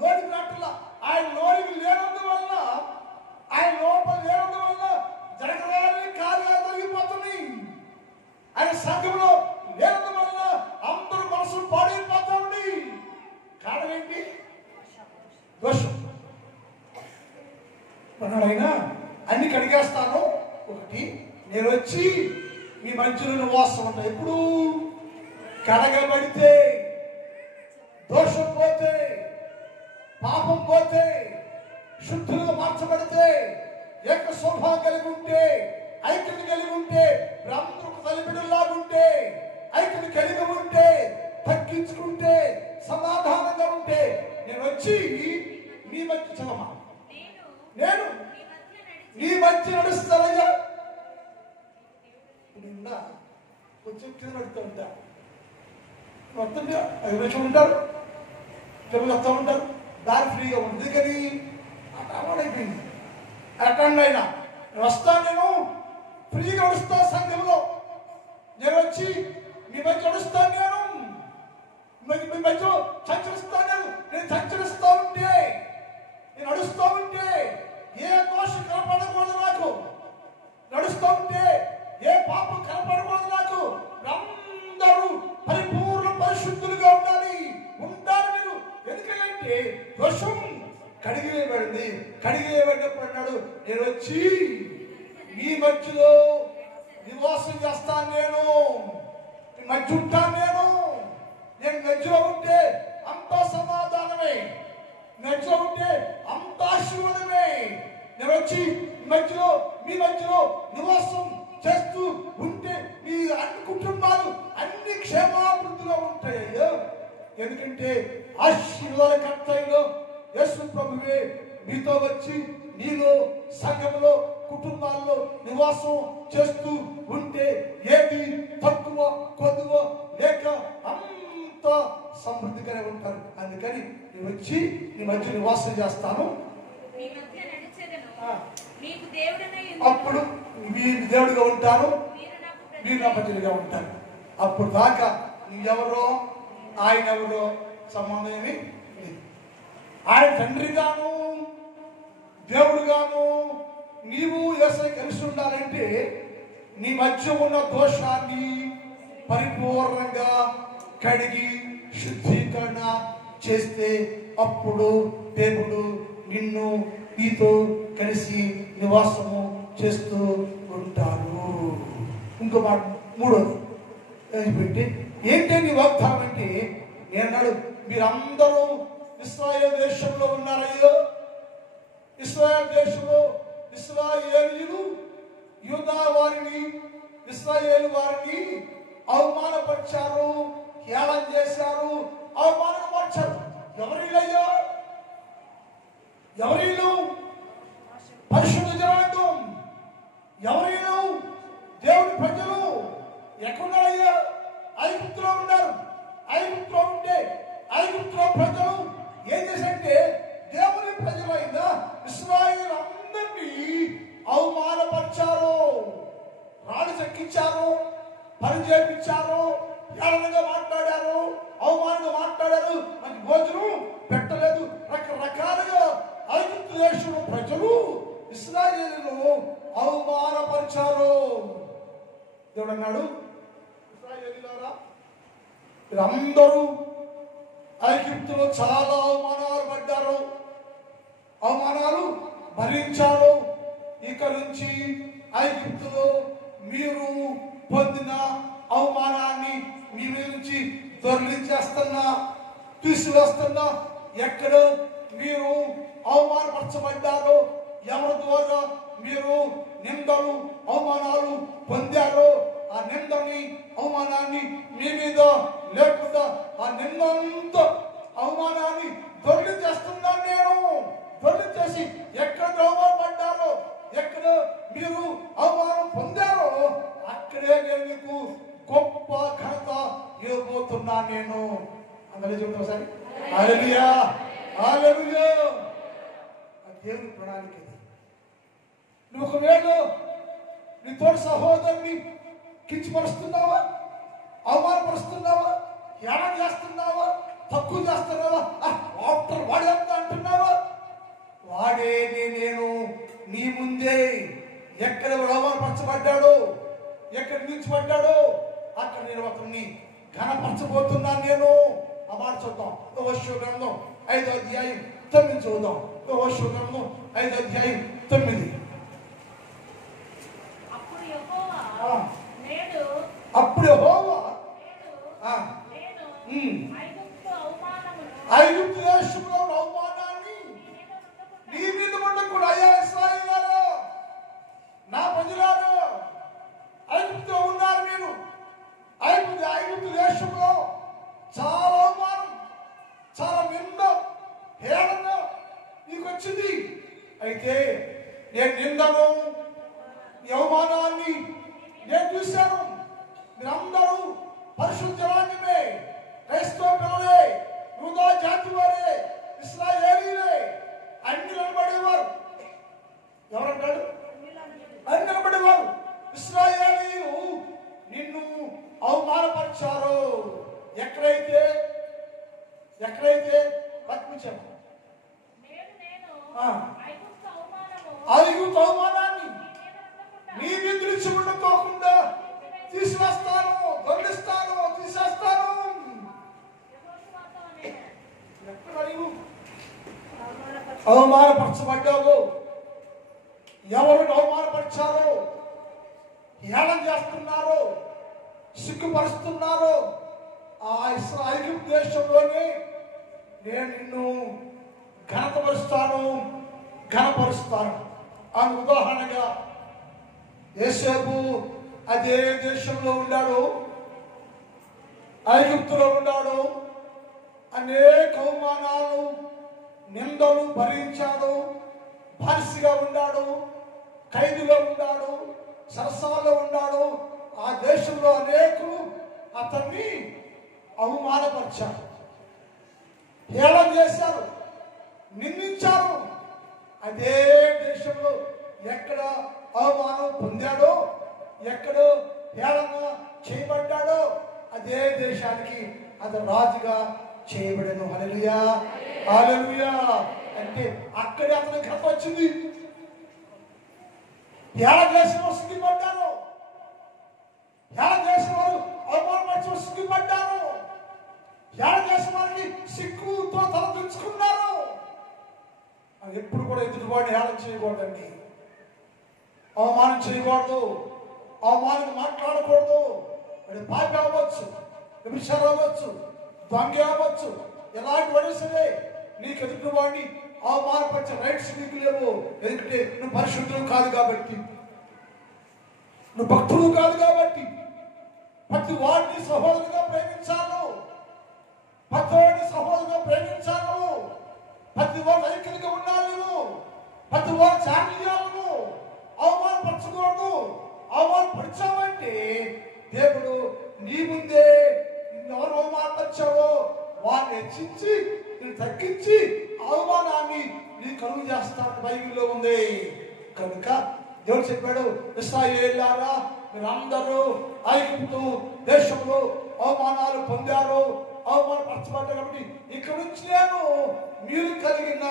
లోనికి రాట్లా. ఆయన లోనికి లేనందువల్ల, ఆయన లోపల లేనందువల్ల జరగరాని కార్యాలు జరిగిపోతున్నాయి. ఆయన సంఘంలో లేనందువల్ల అందరూ మనసులు పాడైపోతా ఉంది. కారణం ఏంటి? దోషం. ఆయన అన్ని కడిగేస్తాను. ఒకటి, నేను వచ్చి మీ మధ్యలో నివాసం ఉంటా. ఎప్పుడు కడగబడితే, దోషం పోతే, పాపం పోతే, శుద్ధులుగా మార్చబడితే, ఏక స్వభావం కలిగి ఉంటే, ఐక్యత కలిగి ఉంటే, బ్రహ్మకు తల్లిబిడ్డలాగుంటే, ఐక్యత కలిగి ఉంటే, తగ్గించుకుంటే, సమాధానంగా ఉంటే, నేను వచ్చి మీ మధ్య చదవమా, నేను నీ మధ్య నడుస్తానయ్యా. నిండా కొంచెం కింద నడుతూ ఉంటా, మొత్తం 5 నిమిషాలు ఉంటారు, తెలుగు వస్తూ ఉంటారు, దారి ఫ్రీగా ఉంటుంది. కానీ అయిపోయింది. అటెండ్ అయినా వస్తాను, నేను ఫ్రీగా నడుస్తా. సంఘంలో నేను వచ్చి మీ మధ్య నడుస్తాను, మీ మధ్యలో సంచరిస్తాను. నేను సంచరిస్తూ ఉంటే, నేను నడుస్తూ ఉంటే ఏ దోషం కనపడకూడదు నాకు, నడుస్తూ ఉంటే ఏ పాపం కనపడకూడదు నాకు. అందరూ పరిపూర్ణ పరిశుద్ధులుగా ఉండాలి. మీరు ఎందుకంటే దోషం కడిగివేయబడింది. కడిగివేయబడినప్పుడు అన్నాడు, నేను వచ్చి మీ మధ్యలో నివాసం చేస్తాను, నేను మీ మధ్య ఉంటాను. నేను మధ్యలో ఉంటే అంతా సమాధానమే, మధ్యలో ఉంటే అంత ఆశీర్వాదమే. నేను వచ్చి మీ మధ్యలో నివాసం చేస్తూ ఉంటే మీ అన్ని కుటుంబాలు అన్ని క్షేమాభివృద్ధిలో ఉంటాయి. ఎందుకంటే ఆశీర్వాదకర్త అయిన యేసు ప్రభువే మీతో వచ్చి నీలో, సంఘంలో, కుటుంబాల్లో నివాసం చేస్తూ ఉంటే ఏది తక్కువ కొద్దువ లేక అంత సమృద్ధిగానే ఉంటారు. అందుకని నేను వచ్చి నీ మధ్య నివాసం చేస్తాను, అప్పుడు మీరు దేవుడిగా ఉంటారు, మీరు నా ప్రజలుగా ఉంటారు. అప్పుడు దాకా నీవెవరో ఆయన ఎవరో సంబంధం ఏమి లేదు. ఆయన తండ్రిగాను దేవుడుగాను నీవు యేసయ్య కలిసి ఉండాలంటే నీ మధ్య ఉన్న దోషాన్ని పరిపూర్ణంగా కడిగి శుద్ధీకరణ చేస్తే అప్పుడు దేవుడు నిన్ను నీతో కలిసి నివాసము చేస్తూ ఉంటారు. ఇంకో మాట, మూడోది పెట్టి ఏంటండి వాగ్దానం అంటే, నేనాడు మీరందరూ ఇశ్రాయేలు దేశంలో ఉన్నారయ్యో. ఇశ్రాయేలు దేశంలో ఇశ్రాయేలీయులు యూదా వారిని, ఇశ్రాయేలు వారిని అవమానపరిచారు, హేళన చేశారు, అవమానపరిచారు. ఎవరిలయ్యో? ఎవరిలు? పరిశుద్ధ జనాంగం. ఎవరిలు? దేవుని ప్రజలు. ఎక్కడున్నారయ్యా? ఐగుప్తులో ఉన్నారు. ఐగుప్తులో ఉంటే ఐగుప్తులో ప్రజలు ఏం చేశారంటే దేవుని ప్రజలైన ఇశ్రాయేలు అందరినీ అవమానపరిచారు, రాళ్ళు చెక్కించారు, పని చేయించారు, ఏళనగా మాట్లాడారు, అవమానంగా మాట్లాడారు, మనకి భోజనం పెట్టలేదు. రకరకాలుగా ఐగుప్తు దేశంలో ప్రజలు ఇశ్రాయేలును అవమానపరిచారు. దేవుడు అన్నాడు, ఇశ్రాయేలులారా వీరందరూ ఐగుప్తులో చాలా అవమానాలు పడ్డారు, అవమానాలు భరించారు. ఇక నుంచి ఐగుప్తులో మీరు పొందిన అవమానాన్ని మీ నుంచి దొరికించేస్తున్నా, తీసివేస్తున్నా. ఎక్కడ మీరు అవమానపరచబడ్డారో, ఎవరి ద్వారా మీరు నిందలు అవమానాలు పొందారో ఆ నిందని అవమానాన్ని మీ మీద లేకుండా ఆ నిందంతా అవమానాన్ని దొరికించేస్తున్నాను నేను. దొరికించేసి ఎక్కడ అవమానపడ్డారో, ఎక్కడ మీరు అవమానం పొందారో అక్కడే నేను మీకు గొప్ప ఘనత ఇవ్వబోతున్నా నేను. అందరూ చెప్తాం సరే. హల్లెలూయా. హల్లెలూయా. దేవుని ప్రణాళిక ఇది. నువ్వు ఒకవేళ నీ తోటి సహోదరుని కించపరుస్తున్నావా, అవమానపరుస్తున్నావా, హేళన చేస్తున్నావా, తక్కువ చేస్తున్నావా, ఆఫ్టర్ వాడేంత అంటున్నావా, వాడే నేను నీ ముందే ఎక్కడ అవమానపరచబడ్డాడో, ఎక్కడ నిలిచిపడ్డాడో అక్కడ నేను అతన్ని ఘనపరచబోతున్నాను నేను. ఆ మాట చూద్దాం. యెహోషువ గ్రంథం 5వ అధ్యాయం 9 చూద్దాం. యెహోషువ గ్రంథం 5వ అధ్యాయం 9. అప్పుడు యెహోవా ఐగుప్తు దేశంలో అవమానాన్ని నీ మీద ఉండకుండా, అయ్యా ఇశ్రాయేలులారా, నా ప్రజలారా, ఐగుప్తులో ఉన్నారు మీరు. ఐగుప్తు దేశంలో చాలా అవమానం, చాలా నింద, హేళన నీకు వచ్చింది. అయితే నేను నిందను, అవమానాన్ని నేను చూశాను. మీరందరూ పరిశుద్ధ జనాంగమే, క్రైస్తవ పిల్లలే, యూదా జాతి వారే, ఇశ్రాయేలీలే, అన్ని నిలబడేవారు. ఎవరంటాడు? అన్ని నిలబడేవారు. ఇశ్రాయేలీలు నిన్ను అవమానపరిచారు. ఎక్కడైతే పత్మించాము ఐగుప్తు అవమానాన్ని నీ మీద నుంచి ఉండకోకుండా తీసివేస్తాను, దొంగిస్తాను, తీసేస్తాను. ఎక్కడ నీవు అవమానపరచబడ్డావు? ఎవరు అవమానపరిచారో, హేళన చేస్తున్నారో, సిగ్గుపరుస్తున్నారో ఆ ఐగుప్తు దేశంలోనే నేను నిన్ను ఘనపరుస్తాను అని ఉదాహరణగా యోసేపు అదే దేశంలో ఉన్నాడు, ఐగుప్తులో ఉన్నాడు. అనేక అవమానాలు, నిందలు భరించాడు. బానిసగా ఉన్నాడు, ఖైదులో ఉన్నాడు, సరసాల్లో ఉన్నాడు. ఆ దేశంలో అనేకులు అతన్ని అవమానపరిచారు, హేళన చేశారు, నిందించారు. అదే దేశంలో ఎక్కడ అవమానం పొందాడో, ఎక్కడ హేళన చేయబడ్డాడో అదే దేశానికి అతను రాజుగా చేయబడను. హల్లెలూయా, హల్లెలూయా. అంటే అక్కడే అతనికి ఘనత వచ్చింది. హేళన చేసిన వారు సిగ్గుపడ్డారు, హేళన చేసిన వారు అవమానపరిచిన సిగ్గుపడ్డారు, హేళన చేసిన వారిని సిగ్గుతో తల దించుకున్నారు. ఎప్పుడు కూడా ఎదుటివాడిని హేళన చేయకూడదండి, అవమానం చేయకూడదు, అవమానం మాట్లాడకూడదు. వాడి పాపి అవ్వచ్చు, వ్యభిచారం అవ్వచ్చు, దొంగ అవ్వచ్చు, ఎలాంటి వాడు సరే నీకు ఎదుటివాడిని అవమానపరిచే రైట్స్ నీకు లేవు. ఎందుకంటే నువ్వు పరిశుద్ధులు కాదు కాబట్టి, నువ్వు భక్తులు కాదు కాబట్టి. ప్రతి వాడిని సహోదరుగా ప్రేమించాను, ప్రతి వాడిని సహోదరుగా ప్రేమించాను, ప్రతి వాడు ఐక్యంగా ఉండాలి. నువ్వు ప్రతి వాడు చాలీయాలను అవమానపరచకూడదు. అవమానపరిచావంటే దేవుడు నీ ముందే నిన్నెవరు అవమానపరిచావో వారిని హెచ్చించి నేను తగ్గించి అవమానాన్ని నీ కలుగు చేస్తాను బైబిల్లో ఉంది. కనుక దేవుడు చెప్పాడు, ఇశ్రాయేలులారా మీరందరూ ఐగుప్తు దేశంలో అవమానాలు పొందారు, అవమానపరచబడ్డారు. కాబట్టి ఇక్కడ నుంచి నేను మీరు కలిగిన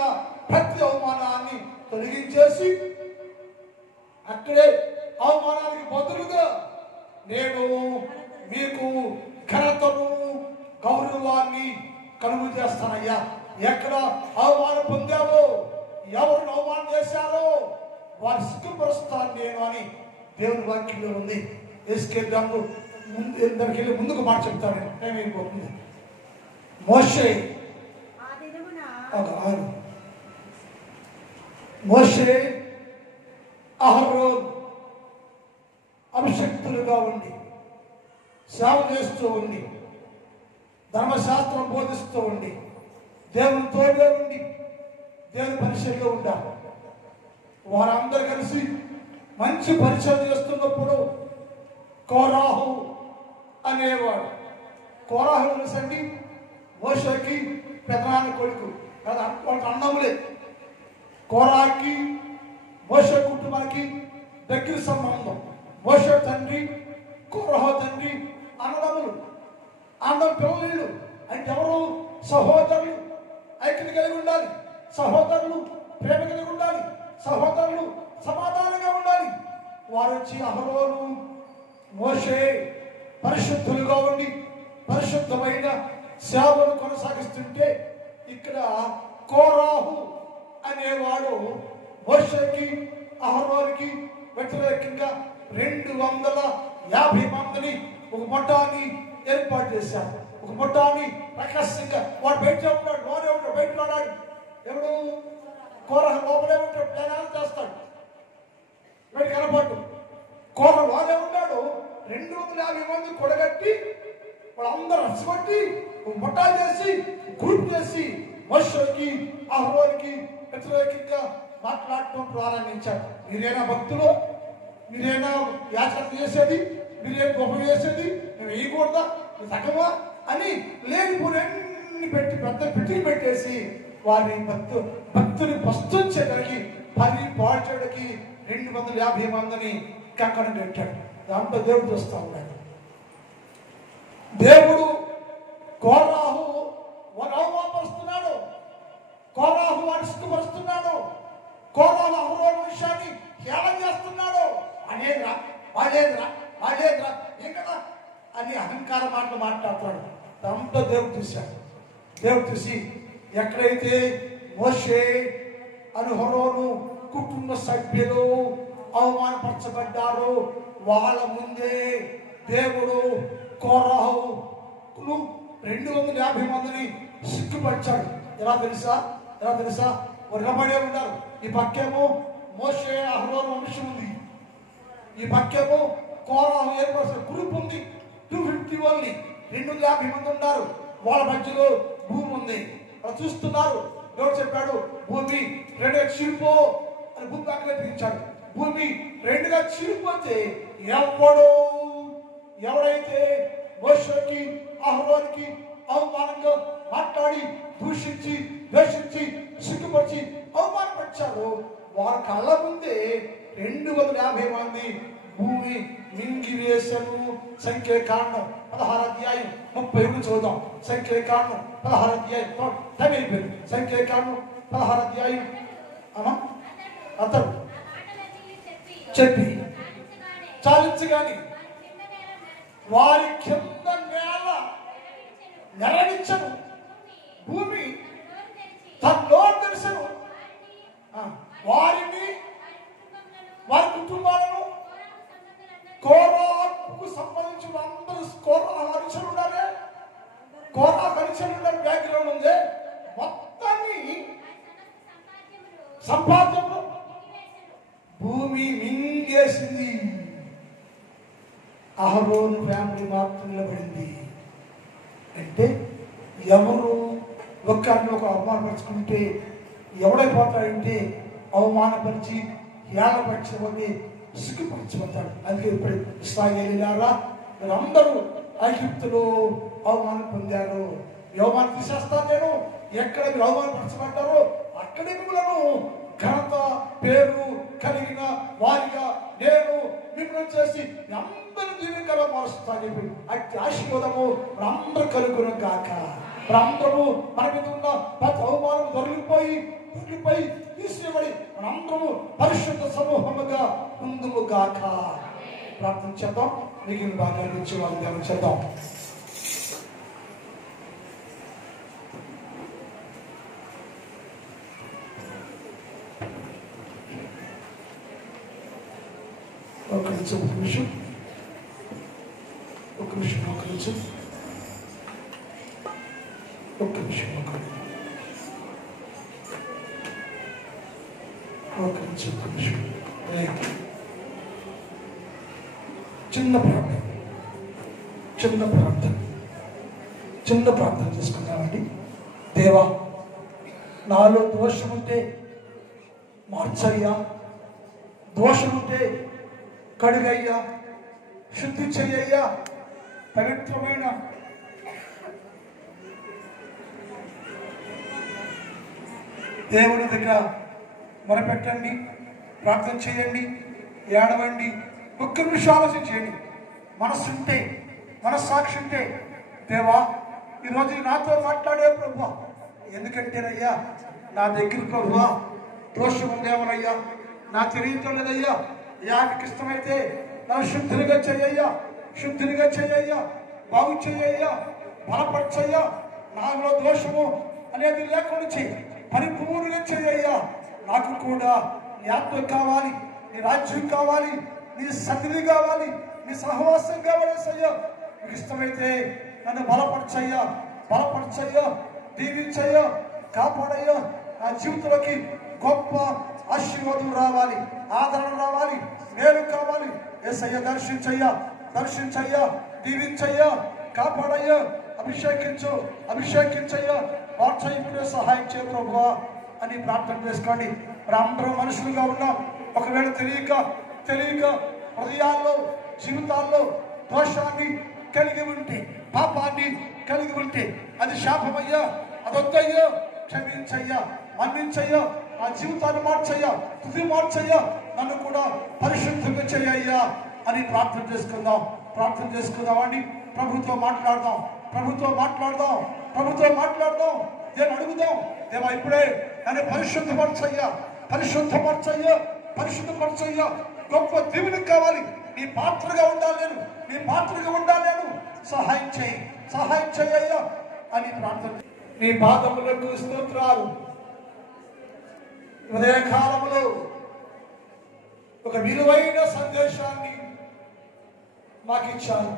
ప్రతి అవమానాన్ని తొలగించేసి అక్కడే అవమానానికి బదులుగా నేను మీకు ఘనతను, గౌరవాన్ని కలుగు చేస్తానయ్యా. ఎక్కడ అవమానం పొందావో, ఎవరిని అవమానం చేశారో వారి సిగ్గుపరుస్తాను నేను అని దేవుని వాక్యంలో ఉంది. ఎస్కేద్దాము దానికి వెళ్ళి ముందుకు మాట చెప్తాను. టైం అయిపోతుంది. మోషే అహరోన్ అభిషక్తులుగా ఉండి సేవ చేస్తూ ఉండి ధర్మశాస్త్రం బోధిస్తూ ఉండి దేవుని తోడుగా ఉండి దేవుని పరిచయంలో ఉండాలి. వారందరూ కలిసి మంచి పరిచయం చేస్తున్నప్పుడు కోరాహు అనేవాడు. కోరాహు తెలుసండి, మోషేకి పెదనాన్న కొడుకు. వాళ్ళ అన్నములే. కోరాకి మోషే కుటుంబానికి దగ్గర సంబంధం. మోషే తండ్రి, కోరహ తండ్రి అన్నదమ్ములు. అన్నం పిల్లలు అంటే ఎవరు? సహోదరులు. ఐక్యత కలిగి ఉండాలి. సహోదరులు ప్రేమ కలిగి ఉండాలి. సహోదరులు సమాధానంగా ఉండాలి. వారు వచ్చి అహరోను మోషే పరిశుద్ధులుగా ఉండి పరిశుద్ధమైన సేవను కొనసాగిస్తుంటే ఇక్కడ కోరాహు అనేవాడు మోషేకి అహరోనుకి వ్యతిరేకంగా 250 మందిని ఒక మొట్టాన్ని ఏర్పాటు చేశారు. ఒక మొట్టాన్ని రహస్యంగా వాడు బయట ఉంటాడు, లోనే ఉంటాడు, బయట ఉన్నాడు. ఎవడు? కోరహ లోపలే ఉంటాడు, ప్లానాలు చేస్తాడు, బయట కనపడ్డు. కోర లోనే ఉంటాడు. 250 మంది కొడగట్టి వాళ్ళందరూ రచ్చగొట్టి మొట్టా చేసి గ్రూప్ చేసి మోషేకి అహరోనుకి వ్యతిరేకంగా మాట్లాడటం ప్రారంభించారు. మీరేనా భక్తులు? మీరేనా యాచన చేసేది? మీరేం గొప్ప చేసేది? మేము వేయకూడదా? సగమా అని లేనిపోయినన్ని పెట్టి పెద్ద పిటికి పెట్టేసి వారిని భక్తుని ప్రశ్నించడానికి పాడు చేయడానికి 250 మందిని కంకణం కట్టాడు. దాంట్లో దేవుడు చూస్తూ ఉన్నాడు. దేవుడు కోరాహు అవమానపరుస్తున్నాడు. కోరాహు వాడిని సిగ్గుపరుస్తున్నాడు. కోరాహు అహరోను విషయాన్ని హేళన చేస్తున్నాడు. వాడేంద్రా ఏం కదా అని అహంకార మాటలు మాట్లాడుతున్నాడు. దాంతో దేవుడు చూశాడు. దేవుడు చూసి ఎక్కడైతే మోషే అహరోను కుటుంబ సభ్యులు అవమానపరచబడ్డారో వాళ్ళ ముందే దేవుడు కోరాహును 250 మందిని సిగ్గుపరిచాడు. ఎలా తెలుసా? వారు నిలబడే ఉన్నారు. ఈ పక్కేమో మోషే అహరోను వంశం ఉంది, ఈ పక్కేమో కోరాహు ఏర్పరిచిన గ్రూప్ ఉంది. 250 ఓన్లీ, 250 మంది ఉన్నారు. వాళ్ళ మధ్యలో భూమి ఉంది. వాళ్ళు చూస్తున్నారు. దేవుడు చెప్పాడు భూమి 2గా చీలిపో అని భూమి ఆజ్ఞాపించాడు. భూమి 2గా చీలిపోతే ఎవరైతే మోషేకి అహరోనుకి అవమానంగా మాట్లాడి దూషించి ద్వేషించి సిగ్గుపరిచి అవమానపరిచారో వారి కళ్ళ ముందే 250 మంది భూమి మింగివేశాను. సంఖ్యాకాండం 16 అధ్యాయం 30 చూద్దాం. సంఖ్యాకాండం 16 అధ్యాయం టైం అయిపోయింది. సంఖ్యాకాండం 16 అధ్యాయం అతను చెప్పి చాలించగాని వారి కింద నేల నెరగించను. భూమి తన నోరు తెరిసెను. వారిని వారి కుటుంబాలను కోరాహుకు సంబంధించిన అందరూ అనుచరులు ఉండాలి. కోరాహు అనుచరులు ఉండాలి. బ్యాక్గ్రౌండ్ ఉంది. మొత్తాన్ని సంపాదనలు భూమి మింగేసింది. అహరోను ఫ్యామిలీ మాత్రం నిలబడింది. అంటే ఎవరు ఒకరిని అవమానపరుచుకుంటే ఎవడైపోతాడంటే అవమానపరిచి ఏళ్ళపరిచబడి సిగ్గుపరచబడతాడు. అందుకే ఇప్పుడు ఇశ్రాయేలీయులారా మీరందరూ ఐగుప్తులో అవమానం పొందారు. అవమానం తీసేస్తాను నేను. ఎక్కడ మీరు అవమానపరచబడ్డారో అక్కడే మిమ్మలను ఘనత పేరు కలిగిన వారిగా నేను మిమ్మల్ని చేసి అందరూ దీనికలా మారుస్తాను చెప్పి అట్టి ఆశీర్వాదము అందరూ కలుగును కాక. అందరము మన మీద ఉన్న ప్రతి అవమానం దొరికిపోయి తీసివేయబడి మనందరము పరిశుద్ధ సమూహముగా ముందుము గాక. ప్రార్థన చేద్దాం. మిగిలిన భాగాల నుంచి వాగ్దానం చేద్దాం. ఒక నిమిషం చిన్న ప్రార్థన చేసుకున్నామండి. దేవా, నాలో దోషముంటే మార్చయ్యా, దోషముంటే కడుగయ్యా, శుద్ధి చెయ్యయ్యా. పవిత్రమైన దేవుని దగ్గర మొరపెట్టండి, ప్రార్థన చేయండి, ఏడవండి. ఒక్క నిమిషం ఆలోచించేయండి. మనస్సుంటే, మనస్సాక్షి ఉంటే, దేవా ఈరోజు నాతో మాట్లాడే ప్రభువా, ఎందుకంటేనయ్యా నా దగ్గర ప్రభువా దోషం ఉందేమోనయ్యా, నా తెలియటం లేదయ్యా. మీకు ఇష్టమైతే నన్ను శుద్ధిగా చెయ్యయ్యా, శుద్ధిగా చెయ్యయ్యా, బాగు చెయ్యయ్యా, బలపరచయ్యా. నాలో దోషము అనేది లేకుండా చెయ్యి, పరిపూర్ణంగా చెయ్యయ్యా. నాకు కూడా నీ ఆత్మ కావాలి, నీ రాజ్యం కావాలి, నీ సన్నిధి కావాలి, నీ సహవాసం కావాలి. అయ్యా మీకు ఇష్టమైతే నన్ను బలపరచయ్యా, బలపరచయ్యా, దీవించయ్యా, కాపాడయ్యా. నా జీవితంలోకి గొప్ప ఆశీర్వాదం రావాలి, ఆదరణ రావాలి, మేలు కావాలి. యేసయ్య దర్శించయ్యా, దర్శించయ్యా, దీవించయ్యా, కాపాడయ్యా, అభిషేకించు, అభిషేకించయ్యా, వార్చయిప్పుడే సహాయం చేయ ప్రభువా అని ప్రార్థన చేసుకోండి. మరి అందరూ మనుషులుగా ఉన్నాం. ఒకవేళ తెలియక హృదయాల్లో, జీవితాల్లో దోషాన్ని కలిగి ఉంటే, పాపాన్ని కలిగి ఉంటే అది శాపమయ్యా, అదొద్దయ్యా. క్షమించయ్యా, మన్నించయ్యా, ఆ జీవితాన్ని మార్చయ్యా, తుది మార్చయ్యా, నన్ను కూడా పరిశుద్ధంగా చెయ్యయ్యా అని ప్రార్థన చేసుకుందాం. ప్రార్థన చేసుకుందామండి. ప్రభుతో మాట్లాడదాం, ప్రభుతో మాట్లాడదాం, ప్రభుతో మాట్లాడదాం. నేను అడుగుదాం, దేవా ఇప్పుడే నన్ను పరిశుద్ధపరచయ్యా, పరిశుద్ధపరచయ్యా, పరిశుద్ధపరచయ్యా. గొప్ప దీవెనకు కావాలి, నీ పాత్రగా ఉండాలి నేను, నీ పాత్రగా ఉండాలి నేను. సహాయం చేయి, సహాయం చేయ్యా అని ప్రార్థన. నీ పాదములకు స్తోత్రాలు. ఉదయ కాలంలో ఒక విలువైన సందేశాన్ని మాకు ఇచ్చారు,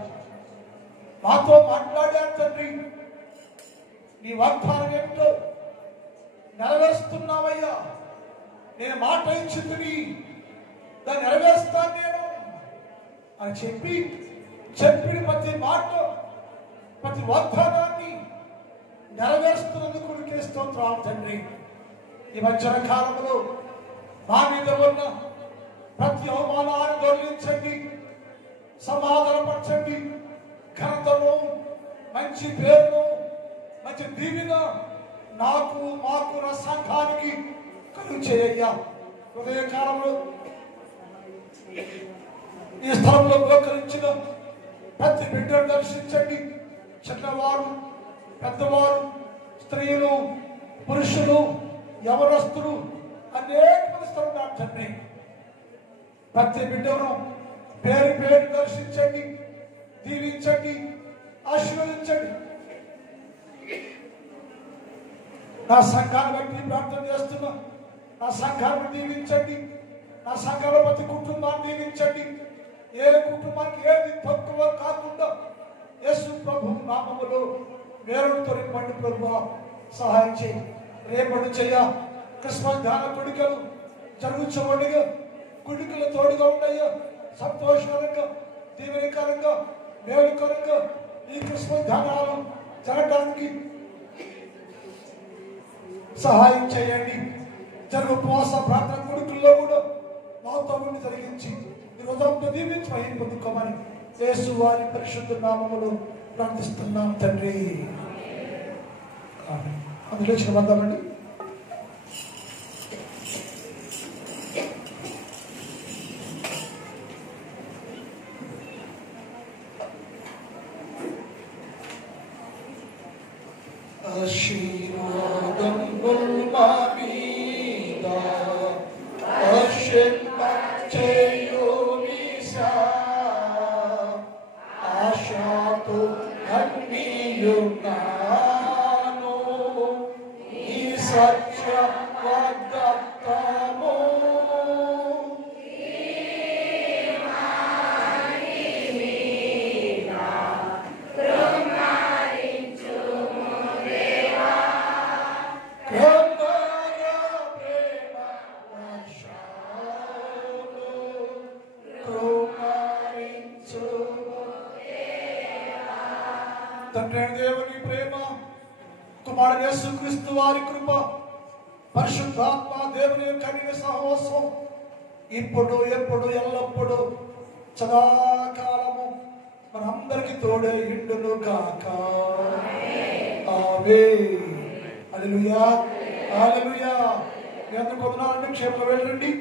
మాతో మాట్లాడారు తండ్రి. నీ వాగ్దానం ఏమిటో నెరవేరుస్తున్నావయ్యా. నేను మాట ఇచ్చింది దాన్ని నెరవేరుస్తాను నేను అని చెప్పిన ప్రతి మాట, ప్రతి వాగ్దానాన్ని నెరవేరుస్తున్నందుకు నీకే స్తోత్రాలు తండ్రి. ఈ మధ్యాహ్న కాలంలో మా మీద ఉన్న ప్రతి అవమానాన్ని దొరికించండి, సమాధానపరచండి. ఘనతను, మంచి పేరును, మంచి దీవెన నాకు, మాకు, నా సంఘానికి కలుగు చేయయ్యా. హృదయకాలంలో ఈ స్థలంలో ఉపకరించిన ప్రతి బిడ్డను దర్శించండి. చిన్నవారు, పెద్దవారు, స్త్రీలు, పురుషులు, యవనస్తులు, అనేక మంది స్థలం తండ్రి. ప్రతి బిడ్డను పేరు పేరు దర్శించండి, దీవించండి, ఆశీర్వదించండి. నా సంఘాన్ని బట్టి ప్రార్థన చేస్తున్నా. నా సంఘాన్ని దీవించండి, నా సంఘాల ప్రతి కుటుంబాన్ని దీవించండి. ఏ కుటుంబానికి ఏది తక్కువ కాకుండా యేసు ప్రభు నామములో వేరుతో నింపండి ప్రభువా, సహాయం చేయి. రేపటి చెయ్య క్రిస్మస్ ధ్యాన కొడుకలు జరుగుతుండగా కుడికలు తోడుగా ఉండయ్యా. సంతోషకరంగా, దీవెనకరంగా, మేలుకరంగా ఈ క్రిస్మస్ ధ్యానాలు జరగడానికి సహాయం చేయండి. జరుగు ఉపవాస ప్రార్థన కొడుకుల్లో కూడా మాతో ఉండి జరిగించి ఈ రోజంతా దీవించి మహిమ పొందుకోమని యేసు వారి పరిశుద్ధ నామములో ప్రార్థిస్తున్నాం తండ్రి. అందులో చిన్నమందామండి. తండ్రి దేవుని ప్రేమ, కుమారుడు యేసుక్రీస్తు వారి కృప, పరిశుద్ధాత్మ దేవుని కనివ సహవాసం ఇప్పుడు ఎప్పుడు ఎల్లప్పుడు సదాకాలము మనందరికి తోడే ఇండును కాక. ఆమేన్. హల్లెలూయా. హల్లెలూయా. మీ అందరూ కొందనాలండి, క్షేమంగా వెళ్ళండి.